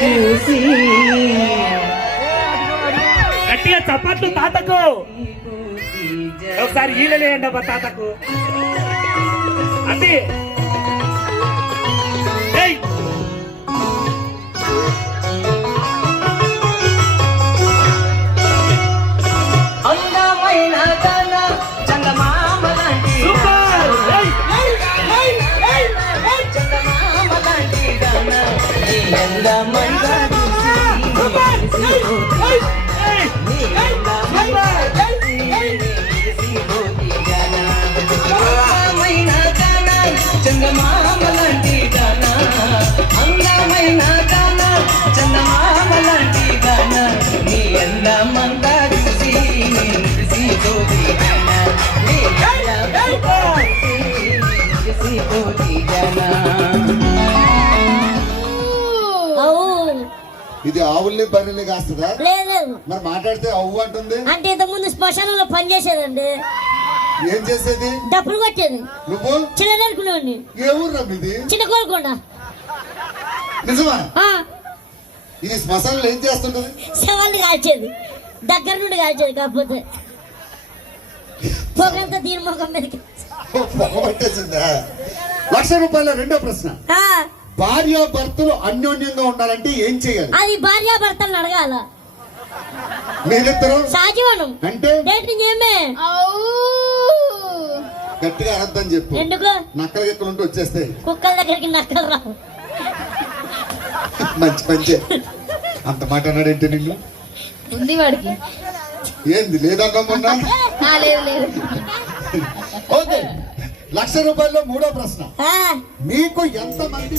చూసి గట్టిగా చప్పట్లు తాతకు ఒకసారి ఈలలేయండి అబ్బా తాతకు అది అందమైన కళ చందమామ లాంటి చందమామ లాంటి గాన నీ అందమంతా చందమామ లాంటి గాన అందమైన గాన చందమామ లాంటి గాన నీ అందమంతా చూసి మురిసిపోతి గాన నీ అందమంతా మురిసిపోతి గాన. ఇది ఆవుల్ని బర్రెల్ని కాస్తుందా? లేదు. మరి మాట్లాడితే అవ్వు అంటుంది అంటే ఇంత ముందు శ్మశానంలో పని చేసేదండి. ఏం చేసేది? డప్పులు కొట్టేది. నువ్వు చిన్నదనుకునేవాడిని. ఏ ఊర్రా మీది? చిన్న కోరుకోండా. నిజమా? ఇది శ్మశానంలో ఏం చేస్తుంటది? శవాన్ని కాల్చేది, దగ్గర నుండి కాల్చేది. కాకపోతే పొగంతా దీని ముఖం మీదకి పట్టేసిందా? 1,00,000 రూపాయల రెండో ప్రశ్న. భార్యాభర్తలు అన్యోన్యంగా ఉండాలంటే ఏం చేయాలి? అది భార్యాభర్తలను అడగాల. మీరిద్దరు సహజీవనం అంటే గట్టిగా అర్థం చెప్పు. ఎందుకు? నక్కలు ఎక్కడ ఉంటే వచ్చేస్తాయి. కుక్కల దగ్గరికి నక్కలు రావు. మంచి మంచి అంత మాట అన్నాడంటే నిన్ను ఉంది వాడికి. ఏంది లేదన్నా? లేదు లేదు. ఓకే, 1,00,000 రూపాయల్లో మూడో ప్రశ్న. మీకు ఎంత మంది